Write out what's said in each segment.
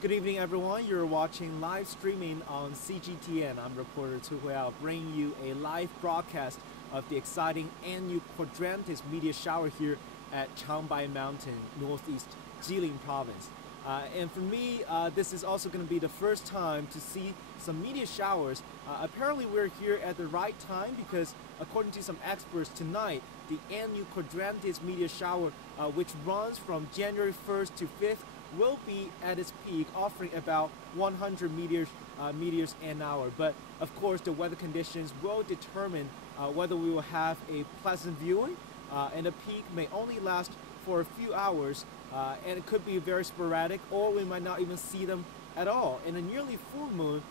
Good evening, everyone. You're watching live streaming on CGTN. I'm reporter Tu Huiyao, bringing you a live broadcast of the exciting annual Quadrantids meteor shower here at Changbai Mountain, northeast Jilin Province. And for me, this is also going to be the first time to see some meteor showers. Apparently, we're here at the right time because, according to some experts, tonight the annual Quadrantids meteor shower, which runs from January 1st to 5th, will be at its peak, offering about 100 meteors an hour. But of course, the weather conditions will determine whether we will have a pleasant viewing, and the peak may only last for a few hours, and it could be very sporadic, or we might not even see them at all. And a nearly full moon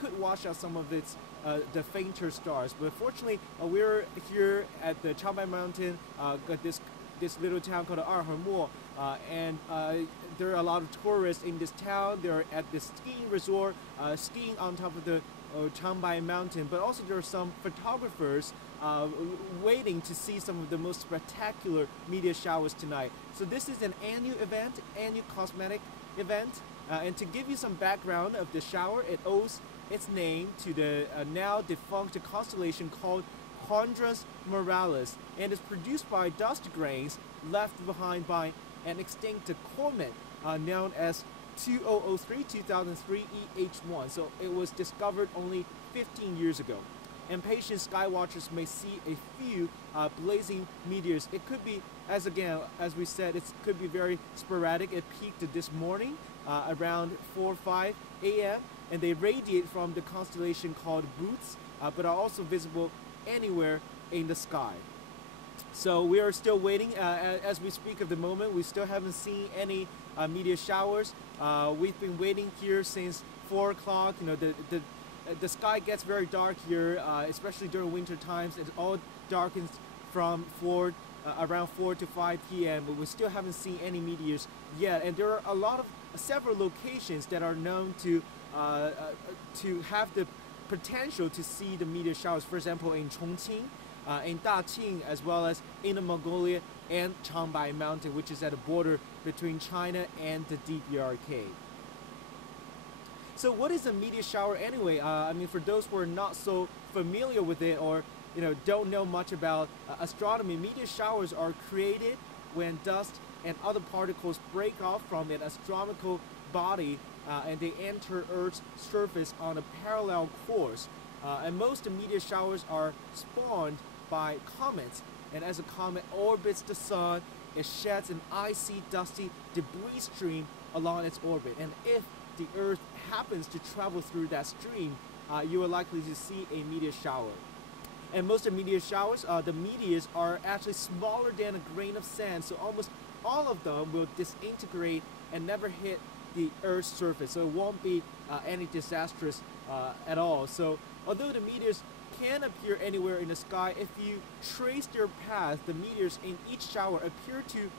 could wash out some of the fainter stars. But fortunately, we're here at the Changbai Mountain, this little town called Arhemuo, and there are a lot of tourists in this town. They're at this skiing resort, skiing on top of the Changbai Mountain, but also there are some photographers waiting to see some of the most spectacular meteor showers tonight. So this is an annual event, annual cosmetic event, and to give you some background of the shower, it owes its name to the now defunct constellation called Quadrantid, and is produced by dust grains left behind by an extinct comet known as 2003 EH1. So it was discovered only 15 years ago. And patient sky watchers may see a few blazing meteors. It could be, as we said, it could be very sporadic. It peaked this morning around 4 or 5 a.m. and they radiate from the constellation called Boots, but are also visible anywhere in the sky. So we are still waiting. As we speak of the moment, we still haven't seen any meteor showers. We've been waiting here since 4 o'clock. You know, the sky gets very dark here, especially during winter times. It all darkens from around 4 to 5 p.m. But we still haven't seen any meteors yet. And there are several locations that are known to have the potential to see the meteor showers. For example, in Chongqing, in Daqing, as well as Inner Mongolia and Changbai Mountain, which is at the border between China and the DPRK. So what is a meteor shower anyway? I mean, for those who are not so familiar with it, or don't know much about astronomy, meteor showers are created when dust and other particles break off from an astronomical body and they enter Earth's surface on a parallel course. And most meteor showers are spawned by comets, and as a comet orbits the sun, it sheds an icy, dusty debris stream along its orbit. And if the Earth happens to travel through that stream, you are likely to see a meteor shower. And most of the meteor showers, the meteors are actually smaller than a grain of sand, so almost all of them will disintegrate and never hit the Earth's surface, so it won't be any disastrous at all. So although the meteors can appear anywhere in the sky, if you trace their path, the meteors in each shower appear to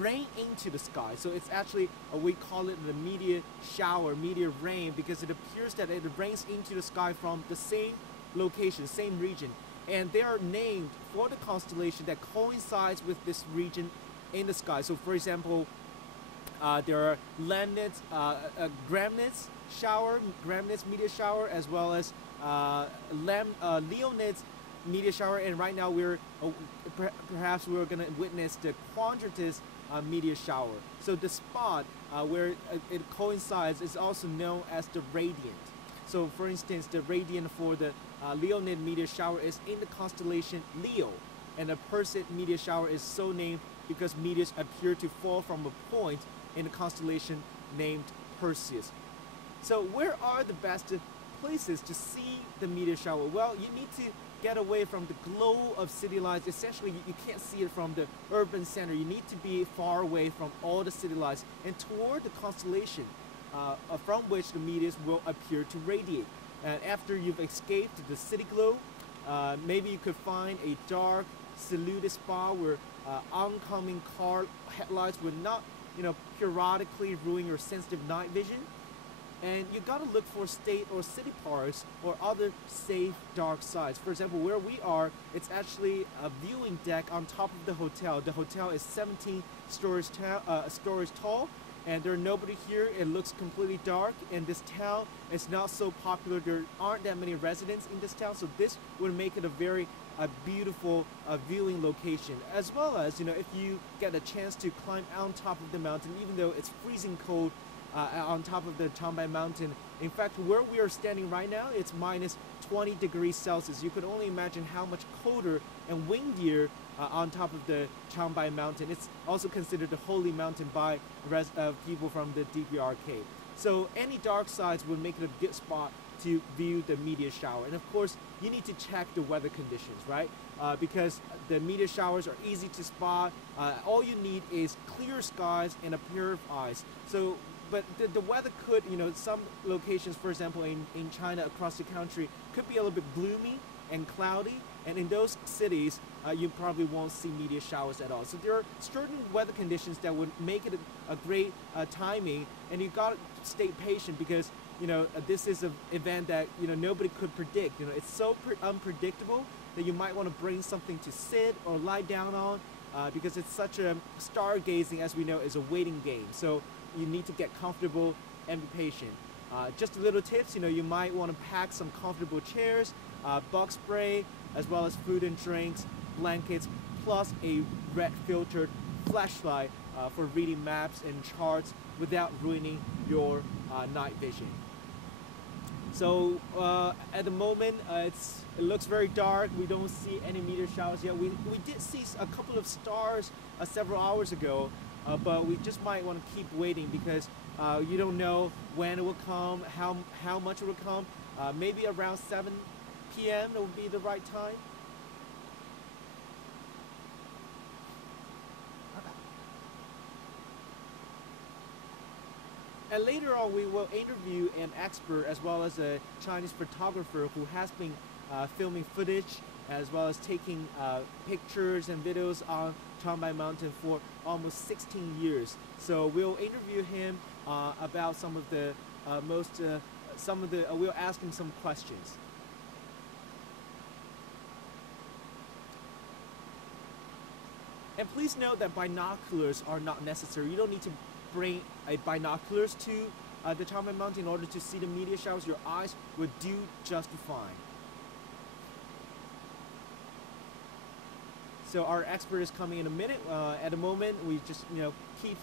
rain into the sky. So it's actually, we call it the meteor shower, meteor rain, because it appears that it rains into the sky from the same location, same region. And they are named for the constellation that coincides with this region in the sky. So for example, there are Lamnids, Gremnids meteor shower, as well as Leonids meteor shower, and right now perhaps we're going to witness the Quadrantids meteor shower. So the spot where it coincides is also known as the radiant. So for instance, the radiant for the Leonid meteor shower is in the constellation Leo, and the Perseid meteor shower is so named because meteors appear to fall from a point in the constellation named Perseus. So where are the best places to see the meteor shower? Well, you need to get away from the glow of city lights. Essentially, you can't see it from the urban center. You need to be far away from all the city lights and toward the constellation from which the meteors will appear to radiate. And after you've escaped the city glow, maybe you could find a dark, secluded spot where oncoming car headlights would not periodically ruin your sensitive night vision. And you gotta look for state or city parks or other safe dark sites. For example, where we are, it's actually a viewing deck on top of the hotel. The hotel is 17 stories tall, and there's nobody here. It looks completely dark, and this town is not so popular. There aren't that many residents in this town, so this would make it a very beautiful viewing location. As well as, if you get a chance to climb on top of the mountain, even though it's freezing cold on top of the Changbai Mountain. In fact, where we are standing right now, it's minus 20 degrees Celsius. You could only imagine how much colder and windier on top of the Changbai Mountain. It's also considered a holy mountain by people from the DPRK. So any dark sides would make it a good spot to view the meteor shower. And of course, you need to check the weather conditions, right? Because the meteor showers are easy to spot. All you need is clear skies and a pair of eyes. So, but the weather could, some locations, for example, in China across the country, could be a little bit gloomy and cloudy. And in those cities, you probably won't see meteor showers at all. So there are certain weather conditions that would make it a great timing. And you got to stay patient because, this is an event that, nobody could predict. It's so unpredictable that you might want to bring something to sit or lie down on because it's such a stargazing, as we know, is a waiting game. So you need to get comfortable and be patient. Just a little tips, you might want to pack some comfortable chairs, bug spray, as well as food and drinks, blankets, plus a red filtered flashlight for reading maps and charts without ruining your night vision. So at the moment, it looks very dark. We don't see any meteor showers yet. We did see a couple of stars several hours ago, but we just might want to keep waiting because you don't know when it will come, how much it will come. Maybe around 7 p.m. it would be the right time. And later on, we will interview an expert as well as a Chinese photographer who has been filming footage as well as taking pictures and videos on Changbai Mountain for almost 16 years. So we'll interview him about some of the we'll ask him some questions. And please note that binoculars are not necessary. You don't need to bring binoculars to the Changbai Mountain in order to see the meteor showers. Your eyes would do just fine. So our expert is coming in a minute. At the moment, we just keep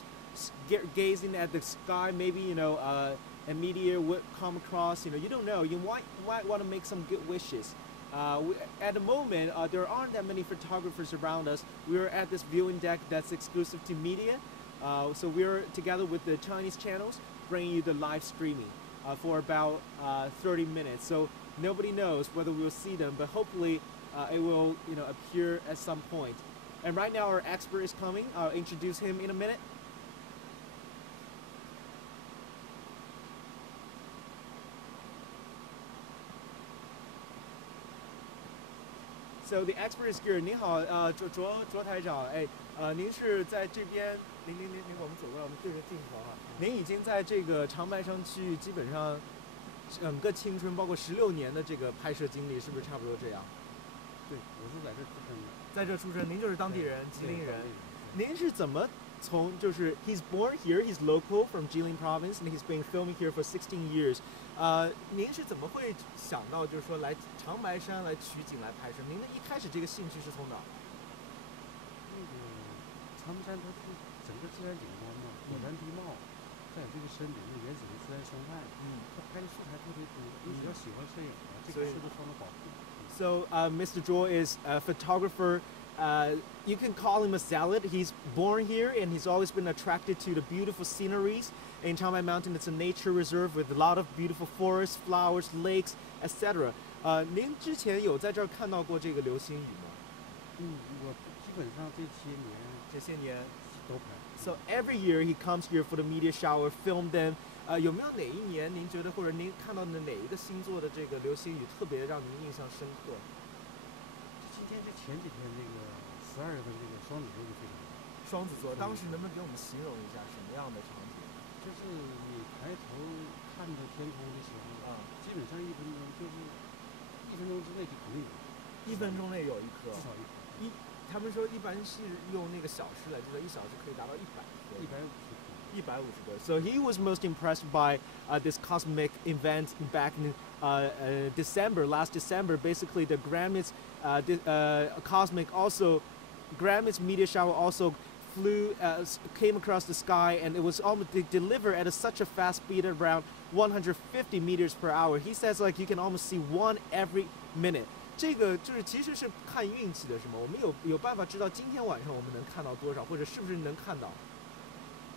gazing at the sky. Maybe a meteor would come across. You don't know. You might want to make some good wishes. At the moment, there aren't that many photographers around us. We're at this viewing deck that's exclusive to media. So we're together with the Chinese channels bringing you the live streaming for about 30 minutes. So nobody knows whether we'll see them, but hopefully it will appear at some point. And right now our expert is coming. I'll introduce him in a minute. So the expert is here. 您好，卓台长，您是在这边，您，我们走过来，我们对着镜头啊。您已经在这个长白山区基本上整个青春，包括16年的这个拍摄经历，是不是差不多这样？对，我是在这出生的。在这出生，您就是当地人，吉林人。您是怎么从he's born here, he's local from Jilin Province, and he's been filming here for 16 years. 您是怎么会想到就是说来长白山来取景来拍摄？您的一开始这个兴趣是从哪？长白山它是整个自然景观嘛，火山地貌，再有这个山顶的原始的自然生态，它拍的素材特别多，你只要喜欢摄影这个受到双重保护。So Mr. Zhuo is a photographer. You can call him a zealot. He's born here and he's always been attracted to the beautiful sceneries. In Changbai Mountain, it's a nature reserve with a lot of beautiful forests, flowers, lakes, etc. 您之前有在这儿看到过这个流星雨吗？我基本上这些年都拍。So every year he comes here for the meteor shower, film them. 有没有哪一年您觉得或者您看到的哪一个星座的这个流星雨特别让您印象深刻？今天是前几天这个12月份这个双子座就非常好。双子座，当时能不能给我们形容一下什么样的场景？就是你抬头看着天空的时候，基本上1分钟就是1分钟之内就肯定有，1分钟内有一颗，至少一颗。他们说一般是用那个小时来计算，1小时可以达到100颗。150颗。150个. So he was most impressed by this cosmic event back in December, last December. Basically, the Grammys Grammys meteor shower also came across the sky, and it was almost delivered at such a fast speed at around 150 meters per hour. He says like you can almost see one every minute. 这个就是其实是看运气的，是吗？我们有办法知道今天晚上我们能看到多少，或者是不是能看到？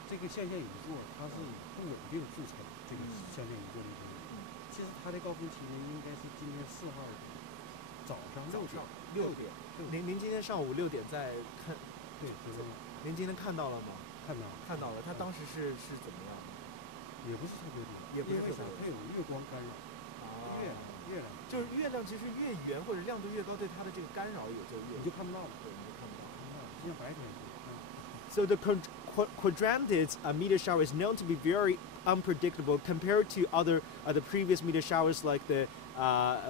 这个象限宇座它是以不稳定著称，这个象限宇座的一个。其实它的高峰期呢，应该是今天4号早上6点。您今天上午6点在看？对，您今天看到了吗？看到了。他当时是怎么样？也不是特别多，也不是特别多，它有月光干扰。月亮就是月亮，其实越圆或者亮度越高，对它的这个干扰也就越，你就看不到了，对，你就看不到，就像白天。So the Quadrantids meteor shower is known to be very unpredictable compared to the previous meteor showers like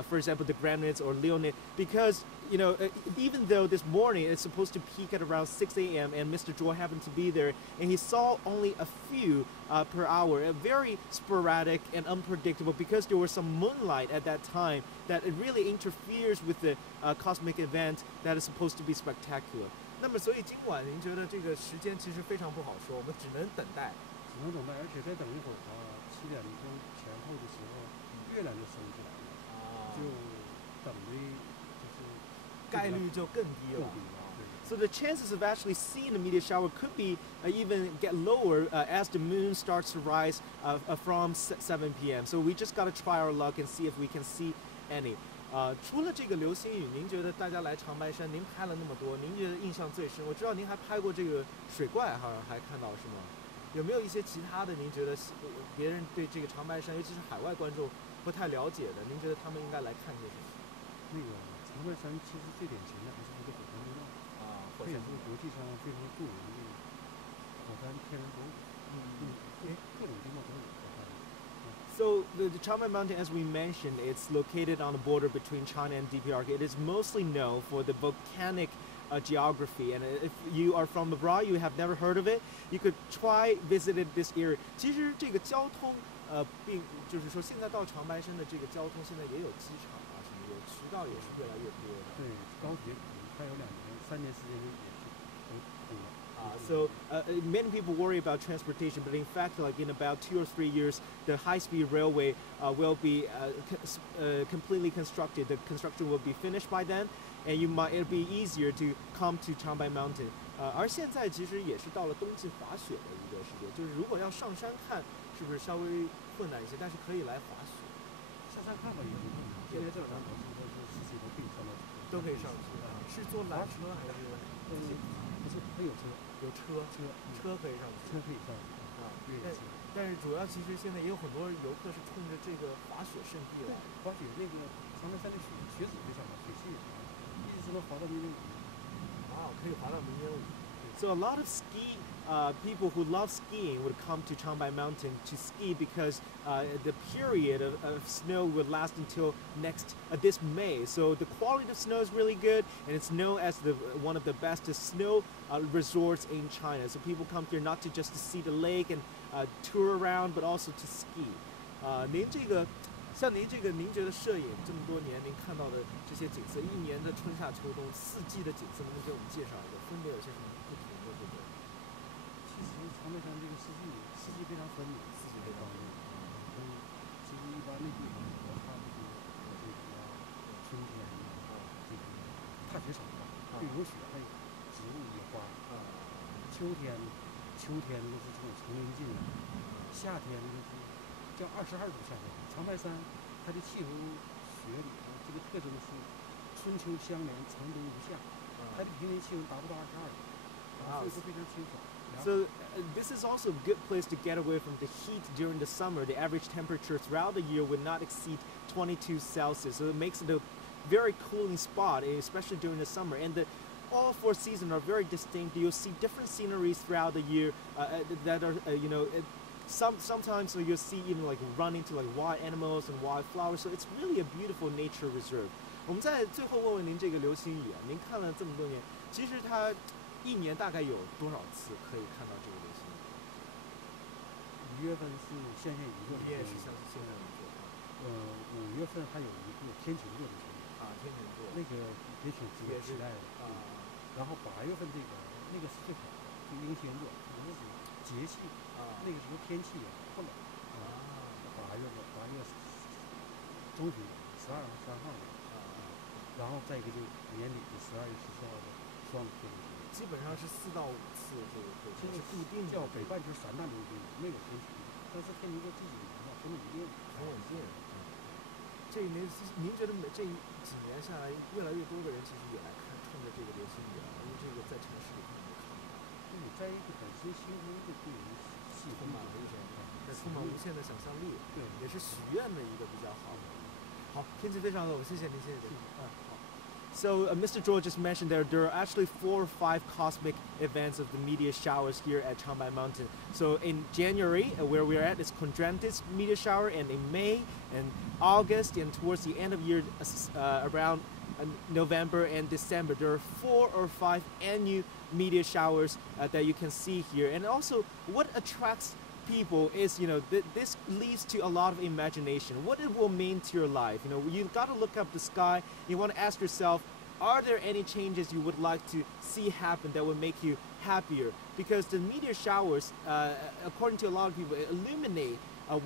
for example, the Quadrantids or Leonid, because even though this morning it's supposed to peak at around 6 a.m. and Mr. Joy happened to be there and he saw only a few per hour, very sporadic and unpredictable because there was some moonlight at that time that it really interferes with the cosmic event that is supposed to be spectacular. 那么，所以今晚您觉得这个时间其实非常不好说，我们只能等待，而且再等一会儿7点钟前后的时候，月亮就升起来了，就等的就是概率就更低了。So the chances of actually seeing a meteor shower could be even get lower as the moon starts to rise from 7 p.m. So we just gotta try our luck and see if we can see any. 除了这个流星雨，您觉得大家来长白山，您拍了那么多，您觉得印象最深？我知道您还拍过这个水怪，好像还看到是吗？有没有一些其他的？您觉得别人对这个长白山，尤其是海外观众不太了解的，您觉得他们应该来看些什么？那个长白山其实最典型的还是一个火山地貌这也是国际上非常著名的火山天然博物馆，各种地貌都有。So the Changbai Mountain, as we mentioned, it's located on the border between China and DPR. It is mostly known for the volcanic geography, and if you are from abroad, you have never heard of it, you could try visiting this area. 其实这个交通，并就是说现在到长白山的这个交通，现在也有机场啊，什么有渠道也是越来越多的。对，高铁还有2年、3年时间就也是通了。So many people worry about transportation, but in fact, like in about 2 or 3 years, the high-speed railway will be completely constructed. The construction will be finished by then, and it'll be easier to come to Changbai Mountain. 而现在其实也是到了冬季滑雪的一个时间，就是如果要上山看，是不是稍微困难一些？但是可以来滑雪。上山看吧，也不困难。现在这两条是自己都可以上去啊。是坐缆车还是？不是，它有车。有车可以上去，但是主要其实现在也有很多游客是冲着这个滑雪圣地来。滑雪那个长白山的雪质非常好，水汽也好，一直能滑到明年5。可以滑到明年5。So a lot of people who love skiing would come to Changbai Mountain to ski because the period of snow would last until this May. So the quality of snow is really good, and it's known as one of the best snow resorts in China. So people come here not just to see the lake and tour around, but also to ski. 您觉得摄影这么多年，您看到的这些景色，一年的春夏秋冬4季的景色，能不能给我们介绍一个？分别有些什么不同的这个？其实长白山这个四季非常分明，四季非常分明。其实一般的地方我差不多这个春天这个踏雪场会有雪，还有植物野花。秋天就是这种丛林尽染，夏天就是叫22度夏天。长白山它的气候学里头这个特征是春秋相连，长冬无夏，它的平均气温达不到22度，所以说非常清爽。So this is also a good place to get away from the heat during the summer. The average temperature throughout the year would not exceed 22 Celsius. So it makes it a very cooling spot, especially during the summer. And all 4 seasons are very distinct. You'll see different sceneries throughout the year that are, sometimes you'll see even like run into like wild animals and wild flowers. So it's really a beautiful nature reserve. 我们在最后问问您这个流星雨啊，您看了这么多年，其实它1年大概有多少次可以看到这个流星雨？月份是象限仪座的天气，现在座5月份还有一个天琴座的天气天琴座那个也挺值得期待的然后8月份那个是最好的，就英仙座，那是节气那个时候天气也不冷8月中旬12号13号然后再一个就年底的12月14号的双子座的天气。基本上是4到5次这个会是固定叫北半球3大流星没有天气，但是天琴座这几年很稳定，很稳定。这一年您觉得这几年下来，越来越多的人其实也来看冲着这个流星雨因为这个在城市里可能都看不到。对，在一个本身星空就对人充满了一种充满无限的想象力，对，也是许愿的一个比较好的。好，天气非常冷，谢谢您，谢谢您。好。So Mr. Zhuo just mentioned there are actually 4 or 5 cosmic events of the meteor showers here at Changbai Mountain. So in January, where we're at, is Quadrantids meteor shower, and in May and August, and towards the end of year, around November and December, there are 4 or 5 annual meteor showers that you can see here. And also, what attracts people is, this leads to a lot of imagination. What it will mean to your life. You've got to look up the sky. You want to ask yourself, are there any changes you would like to see happen that would make you happier? Because the meteor showers, according to a lot of people, illuminate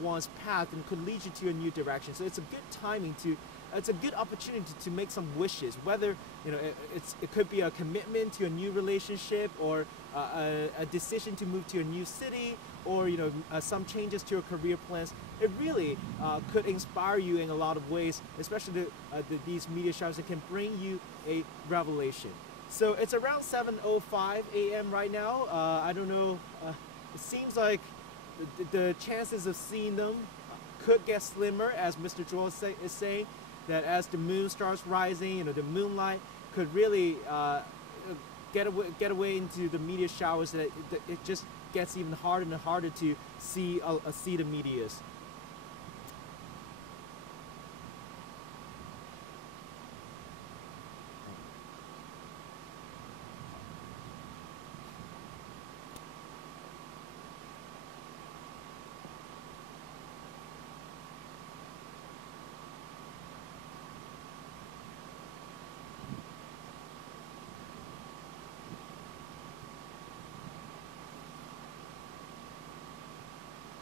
one's path and could lead you to a new direction. So it's a good timing it's a good opportunity to make some wishes, whether it could be a commitment to a new relationship, or a decision to move to a new city, or some changes to your career plans. It really could inspire you in a lot of ways, especially these meteor showers that can bring you a revelation. So it's around 7:05 a.m. right now. I don't know, it seems like the chances of seeing them could get slimmer, as Mr. Zhuo is saying, that as the moon starts rising, the moonlight could really get away into the meteor showers, that it just gets even harder and harder to see the meteors.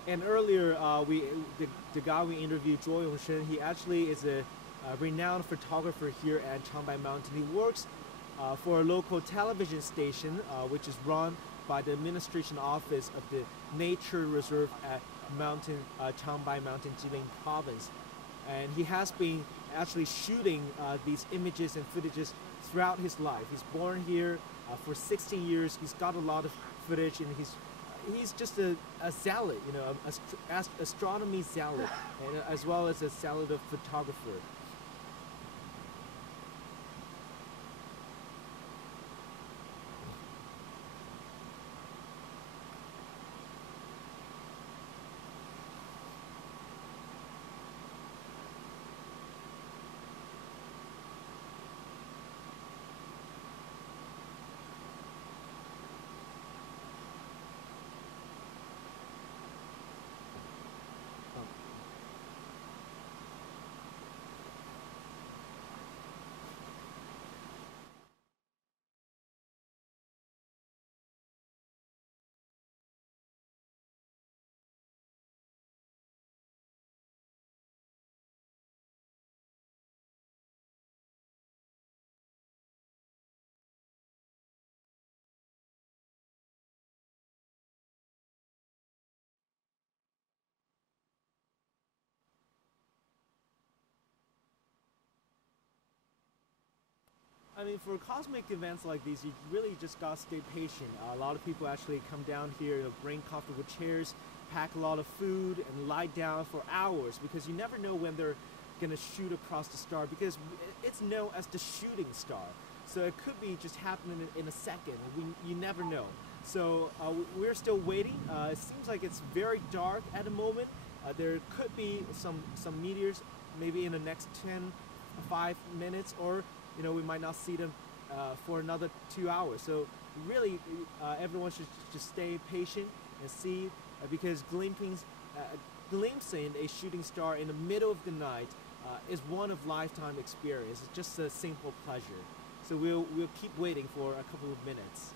And earlier, the guy we interviewed, Zhuo Yongshen, he actually is a renowned photographer here at Changbai Mountain. He works for a local television station, which is run by the administration office of the nature reserve at Changbai Mountain, Jilin Province. And he has been actually shooting these images and footages throughout his life. He's born here for 16 years. He's got a lot of footage, and he's just a zealot, astronomy zealot, and as well as a zealot of photographer. I mean, for cosmic events like these, you really just gotta stay patient. A lot of people actually come down here, bring comfortable chairs, pack a lot of food, and lie down for hours, because you never know when they're gonna shoot across the star, because it's known as the shooting star. So it could be just happening in a second. You never know. So we're still waiting. It seems like it's very dark at the moment. There could be some meteors maybe in the next 5 minutes, or we might not see them for another 2 hours. So really, everyone should just stay patient and see because glimpsing a shooting star in the middle of the night is one of lifetime experience. It's just a simple pleasure. So we'll keep waiting for a couple of minutes.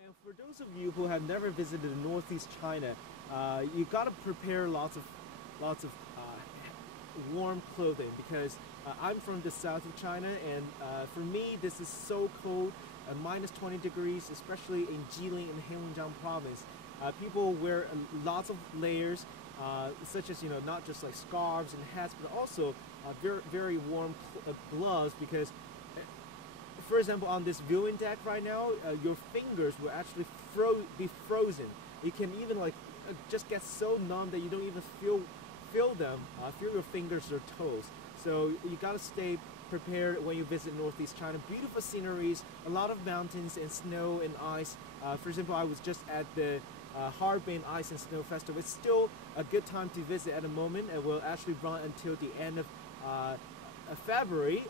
And for those of you who have never visited Northeast China, you gotta prepare lots of warm clothing because I'm from the south of China, and for me this is so cold, minus 20 degrees, especially in Jilin and Jilin Province. People wear lots of layers, such as not just like scarves and hats, but also very warm gloves because. For example, on this viewing deck right now, your fingers will actually be frozen. You can even just get so numb that you don't even feel them, feel your fingers or toes. So you gotta stay prepared when you visit Northeast China. Beautiful sceneries, a lot of mountains and snow and ice. For example, I was just at the Harbin Ice and Snow Festival. It's still a good time to visit at the moment, and will actually run until the end of February,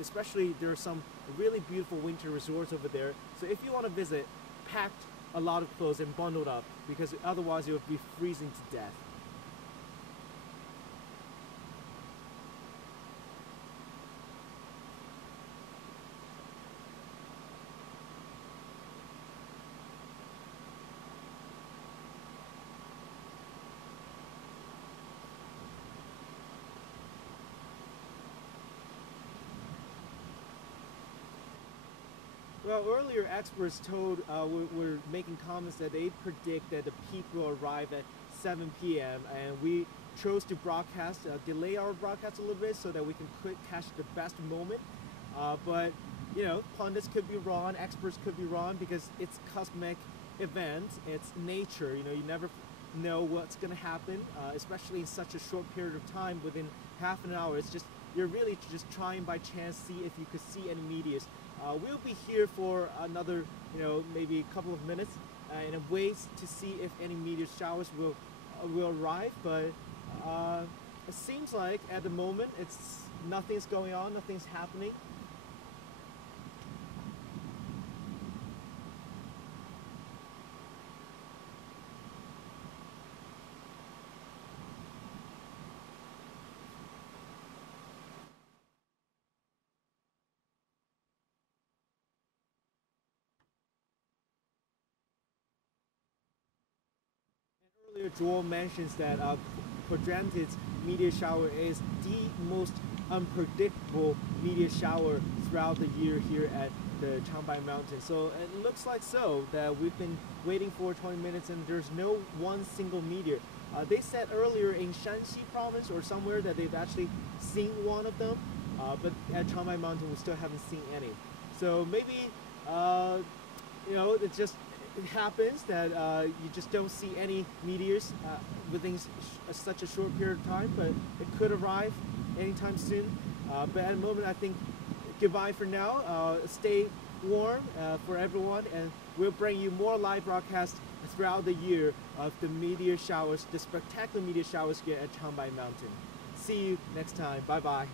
especially there are some really beautiful winter resorts over there. So if you want to visit, pack a lot of clothes and bundled up because otherwise you'll be freezing to death. Well, earlier experts were making comments that they predict that the peak will arrive at 7 p.m. and we chose to delay our broadcast a little bit so that we can catch the best moment. But pundits could be wrong, experts could be wrong because it's cosmic event, it's nature. You never know what's going to happen, especially in such a short period of time within half an hour. It's just you're really just trying by chance see if you could see any meteors. We'll be here for another, maybe a couple of minutes and wait to see if any meteor showers will arrive. But it seems like at the moment nothing's going on, nothing's happening. Earlier, Joel mentions that Quadrantids meteor shower is the most unpredictable meteor shower throughout the year here at the Changbai Mountain. So it looks like that we've been waiting for 20 minutes and there's no one single meteor. They said earlier in Shanxi Province or somewhere that they've actually seen one of them, but at Changbai Mountain we still haven't seen any. So maybe it happens that you just don't see any meteors within such a short period of time, but it could arrive anytime soon. But at the moment, I think goodbye for now. Stay warm for everyone, and we'll bring you more live broadcasts throughout the year of the meteor showers, the spectacular meteor showers here at Changbai Mountain. See you next time. Bye-bye.